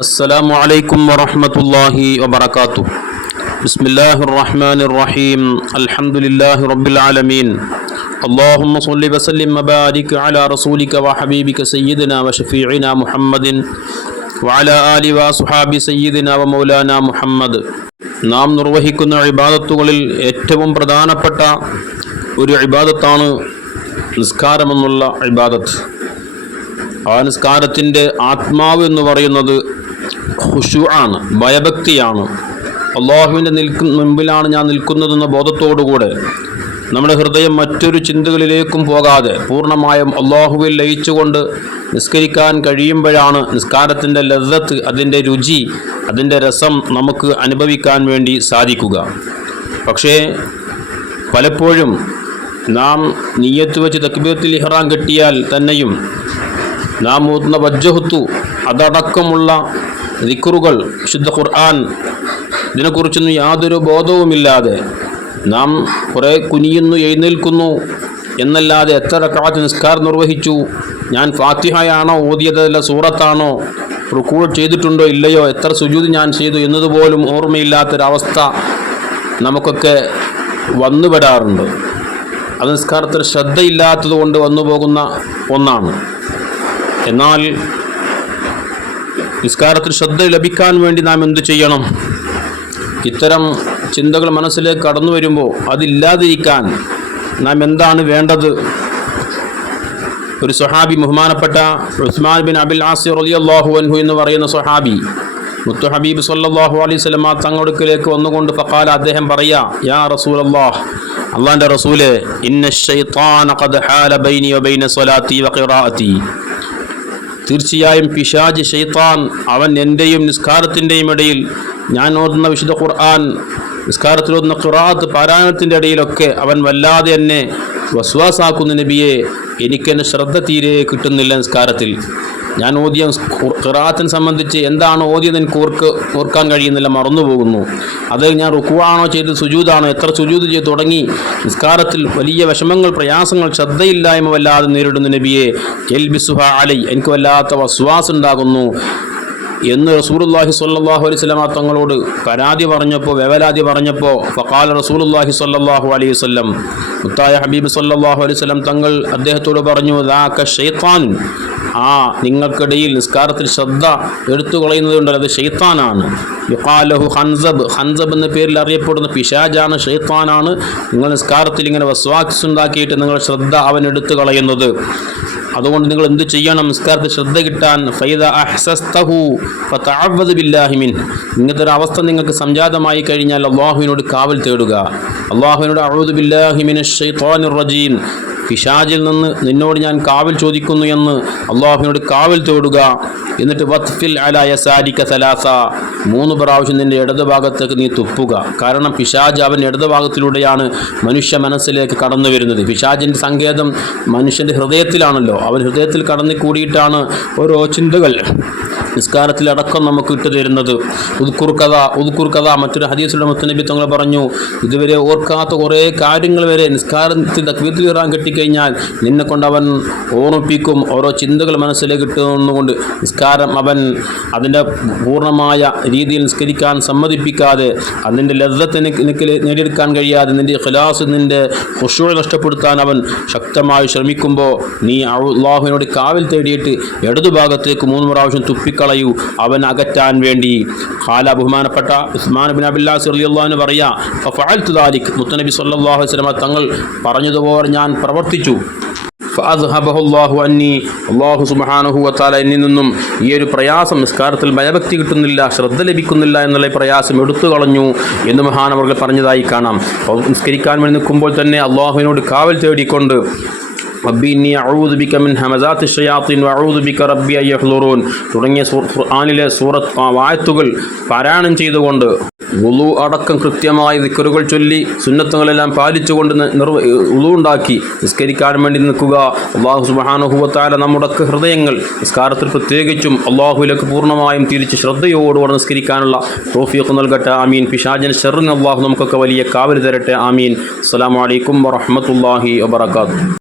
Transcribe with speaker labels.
Speaker 1: السلام عليكم ورحمة الله وبركاته بسم الله الرحمن الرحيم الحمد لله رب العالمين اللهم صل وسلم وبارك على رسولك وحبيبك سيدنا وشفيعنا محمد وعلى آل وصحاب سيدنا ومولانا محمد നാം നിർവഹിക്കുന്ന ഇബാദത്തുകളിൽ ഏറ്റവും പ്രധാനപ്പെട്ട ഒരു ഇബാദത്താണ് നിസ്കാരമെന്നുള്ള ഇബാദത്ത് ആ നിസ്കാരത്തിൻ്റെ ആത്മാവ് എന്ന് പറയുന്നത് ഹുഷു ഭയഭക്തിയാണ്. അള്ളാഹുവിന്റെ നിൽക്കു മുൻപിലാണ് ഞാൻ നിൽക്കുന്നതെന്ന ബോധത്തോടുകൂടെ നമ്മുടെ ഹൃദയം മറ്റൊരു ചിന്തകളിലേക്കും പോകാതെ പൂർണമായും അള്ളാഹുവിൽ ലയിച്ചുകൊണ്ട് നിസ്കരിക്കാൻ കഴിയുമ്പോഴാണ് നിസ്കാരത്തിന്റെ ലذത്ത് അതിന്റെ രുചി അതിന്റെ രസം നമുക്ക് അനുഭവിക്കാൻ വേണ്ടി സാധിക്കുക. പക്ഷേ പലപ്പോഴും നാം നീയത്ത് വെച്ച് തക്ബീർത്തിൽ ഇഹ്റാം കെട്ടിയാൽ തന്നെയും നാം ഊതുന്ന വജ്ജഹുത്തു അതടക്കമുള്ള ദിക്കുറുകൾ വിശുദ്ധ ഖുർആൻ ഇതിനെക്കുറിച്ചൊന്നും യാതൊരു ബോധവുമില്ലാതെ നാം കുറേ കുനിയുന്നു എഴുന്നേൽക്കുന്നു എന്നല്ലാതെ എത്ര റക്കാത്ത് നിസ്കാരം നിർവഹിച്ചു ഞാൻ ഫാത്തിഹയാണോ ഓതിയതല്ല സൂറത്താണോ റുക്കൂൾ ചെയ്തിട്ടുണ്ടോ ഇല്ലയോ എത്ര സുജൂത് ഞാൻ ചെയ്തു എന്നതുപോലും ഓർമ്മയില്ലാത്തൊരവസ്ഥ നമുക്കൊക്കെ വന്നുപെടാറുണ്ട്. അത് നിസ്കാരത്തിൽ ശ്രദ്ധയില്ലാത്തത് കൊണ്ട് വന്നു പോകുന്ന ഒന്നാണ്. എന്നാൽ നിസ്കാരത്തിൽ ശ്രദ്ധ ലഭിക്കാൻ വേണ്ടി നാം എന്തു ചെയ്യണം? ഇത്തരം ചിന്തകൾ മനസ്സിലേക്ക് കടന്നു വരുമ്പോൾ അതില്ലാതിരിക്കാൻ നാം എന്താണ് വേണ്ടത്? ഒരു സ്വഹാബി ബഹുമാനപ്പെട്ട ഉസ്മാൻ ബിൻ അബിൽ ആസിർ അള്ളാഹു അൻഹു എന്ന് പറയുന്ന സ്വഹാബി മുത്തു ഹബീബ് സല്ലാഹു അലൈഹി സ്വലമ തങ്ങടുക്കിലേക്ക് വന്നുകൊണ്ട് ഫക്കാല അദ്ദേഹം പറയാ യാ റസൂലല്ലാഹ് അള്ളാന്റെ റസൂലെ ഇന്ന ഖദ് ഹാല ബൈനി വബൈന സ്വലാത്തി വഖിറാഅത്തി തീർച്ചയായും പിശാജ് ഷെയ്ത്താൻ അവൻ എന്റെയും നിസ്കാരത്തിന്റെയും ഇടയിൽ ഞാൻ ഓതുന്ന വിശുദ്ധ ഖുർആൻ നിസ്കാരത്തിൽ ഓതുന്ന ഖുറാത്ത് പാരായണത്തിന്റെ ഇടയിലൊക്കെ അവൻ വല്ലാതെ എന്നെ വസ്വാസാക്കുന്ന നബിയെ എനിക്കെന്നെ ശ്രദ്ധ തീരെ കിട്ടുന്നില്ല നിസ്കാരത്തിൽ. ഞാൻ ഓദ്യം ഖിറാത്തിനെ സംബന്ധിച്ച് എന്താണ് ഓദ്യം എനിക്ക് ഓർക്ക് ഓർക്കാൻ കഴിയുന്നില്ല മറന്നുപോകുന്നു അത് ഞാൻ റുക്കുവാണോ ചെയ്ത് സുജൂതാണോ. എത്ര സുജൂത് ചെയ്ത് തുടങ്ങി? നിസ്കാരത്തിൽ വലിയ വിഷമങ്ങൾ പ്രയാസങ്ങൾ ശ്രദ്ധയില്ലായ്മ വല്ലാതെ നേരിടുന്ന നബിയെ. എൽ ബിസുഹ അലൈ എനിക്ക് വല്ലാത്ത വസ്വാസ് ഉണ്ടാകുന്നു. എന്ന് റസൂലുല്ലാഹി സ്വല്ലല്ലാഹു അലൈഹി സ്വലമ തങ്ങളോട് പരാതി പറഞ്ഞപ്പോൾ വേവലാതി പറഞ്ഞപ്പോൾ ഫക്കാൽ റസൂലുല്ലാഹി സ്വല്ലാഹു അലൈഹി വല്ലം മുത്തായ ഹബീബ് സ്വല്ലല്ലാഹു അലൈഹി സ്വലം തങ്ങൾ അദ്ദേഹത്തോട് പറഞ്ഞു ദാക ഷെയ്ത്താൻ ആ നിങ്ങൾക്കിടയിൽ നിസ്കാരത്തിൽ ശ്രദ്ധ എടുത്തു കളയുന്നതുണ്ടല്ലോ അത് ഷെയ്ത്താനാണ് യുക്കാലഹു ഹൻസബ് ഹൻസബ് എന്ന പേരിൽ അറിയപ്പെടുന്ന പിശാജാണ് ഷെയ്ത്താനാണ് നിങ്ങൾ നിസ്കാരത്തിൽ ഇങ്ങനെ വസ്വാക്സ് ഉണ്ടാക്കിയിട്ട് നിങ്ങൾ ശ്രദ്ധ അവൻ എടുത്തു കളയുന്നത്. അതുകൊണ്ട് നിങ്ങൾ എന്ത് ചെയ്യണം? നിസ്കാരത്തിൽ ശ്രദ്ധ കിട്ടാൻ ഫൈദ അഹ്സസ്തഹു ഫതഅവദ് ബില്ലാഹിമിൻ ഇങ്ങനത്തെ ഒരു അവസ്ഥ നിങ്ങൾക്ക് സംജാതമായി കഴിഞ്ഞാൽ അള്ളാഹുവിനോട് കാവൽ തേടുക. അള്ളാഹുവിനോട് അഊദു ബില്ലാഹി മിനശ് ശൈത്വാനിർ റജീം. പിശാജിൽ നിന്ന് നിന്നോട് ഞാൻ കാവിൽ ചോദിക്കുന്നു എന്ന് അള്ളാഹുവിനോട് കാവിൽ തേടുക. എന്നിട്ട് വത്ഫിൽ അലായ സാരിക്ക സലാസ. മൂന്ന് പ്രാവശ്യം നിന്റെ ഇടതുഭാഗത്തേക്ക് നീ തുപ്പുക. കാരണം പിശാജ് അവൻ ഇടതുഭാഗത്തിലൂടെയാണ് മനുഷ്യ മനസ്സിലേക്ക് കടന്നു വരുന്നത്. പിശാജിന്റെ സങ്കേതം മനുഷ്യന്റെ ഹൃദയത്തിലാണല്ലോ. അവൻ ഹൃദയത്തിൽ കടന്നു കൂടിയിട്ടാണ് ഓരോ ചിന്തകൾ. നിസ്കാരത്തിലടക്കം നമുക്ക് ഇട്ടു തരുന്നത് ഉദ്കുർ കഥ ഉദ്കുർ കഥ മറ്റൊരു ഹദീസുടെ മുത്തനബി തങ്ങൾ പറഞ്ഞു ഇതുവരെ ഓർക്കാത്ത കുറേ കാര്യങ്ങൾ വരെ നിസ്കാരത്തിൽ തക്വീത്തിൽ കയറാൻ കിട്ടിക്കഴിഞ്ഞാൽ നിന്നെ കൊണ്ട് അവൻ ഓർമ്മിപ്പിക്കും. ഓരോ ചിന്തകൾ മനസ്സിലേക്ക് കിട്ടുന്നതുകൊണ്ട് നിസ്കാരം അവൻ അതിന്റെ പൂർണമായ രീതിയിൽ നിസ്കരിക്കാൻ സമ്മതിപ്പിക്കാതെ അതിന്റെ ലദ്ദത്തിന് നിനക്ക് നേടിയെടുക്കാൻ കഴിയാതെ നിന്റെ ഖലാസ് നിന്റെ ഹുഷൂൾ നഷ്ടപ്പെടുത്താൻ അവൻ ശക്തമായി ശ്രമിക്കുമ്പോൾ നീ അള്ളാഹുവിനോട് കാവിൽ തേടിയിട്ട് ഇടതുഭാഗത്തേക്ക് മൂന്ന് പ്രാവശ്യം തുപ്പിക്കളയൂ അവൻ അകറ്റാൻ വേണ്ടി. ഹാല ബഹുമാനപ്പെട്ട ഉസ്മാൻ ബിൻ അബില്ലാസ് അള്ളാഹുവിന് പറയാ ഫഅൽതു ദാലിക്. മുത്തനബി സല്ലാഹു വസ്ലമ തങ്ങൾ പറഞ്ഞതുപോലെ ഞാൻ പ്രവർത്തിച്ചു. അന്നി. അള്ളാഹു വതആല എന്നിൽ നിന്നും ഈ ഒരു പ്രയാസം നിസ്കാരത്തിൽ ഭയഭക്തി കിട്ടുന്നില്ല ശ്രദ്ധ ലഭിക്കുന്നില്ല എന്നുള്ള പ്രയാസം എടുത്തു കളഞ്ഞു എന്ന് മഹാനവർകൾ പറഞ്ഞതായി കാണാം. നിസ്കരിക്കാൻ വേണ്ടി നിൽക്കുമ്പോൾ തന്നെ അള്ളാഹുവിനോട് കാവൽ തേടിക്കൊണ്ട് റബ്ബി ഇന്നി ബിക മിൻ ഹമസാത്തി ഷയാത്തിൻ വഅഊദു ബിക റബ്ബി അൻ യഹ്ളുറൂൻ തുടങ്ങിയ ഖുർആനിലെ സൂറത്ത് വായത്തുകൾ പാരായണം ചെയ്തുകൊണ്ട് വുളു അടക്കം കൃത്യമായി ദിക്കറുകൾ ചൊല്ലി സുന്നത്തുകളെല്ലാം പാലിച്ചുകൊണ്ട് നിർവ ഉളു ഉണ്ടാക്കി നിസ്കരിക്കാൻ വേണ്ടി നിൽക്കുക. അള്ളാഹു തആല നമ്മുടെ ഹൃദയങ്ങൾ നിസ്കാരത്തിൽ പ്രത്യേകിച്ചും അള്ളാഹുവിലേക്ക് പൂർണമായും തിരിച്ച് ശ്രദ്ധയോടുകൂടെ നിസ്കരിക്കാനുള്ള തോഫിയൊക്കെ നൽകട്ടെ. ആമീൻ. പിശാജൻ ഷെറിന് അള്ളാഹു നമുക്കൊക്കെ വലിയ കാവൽ തരട്ടെ. ആമീൻ. അസ്സലാമു അലൈക്കും വറഹ്മത്തുള്ളാഹി വബറകാതുഹു.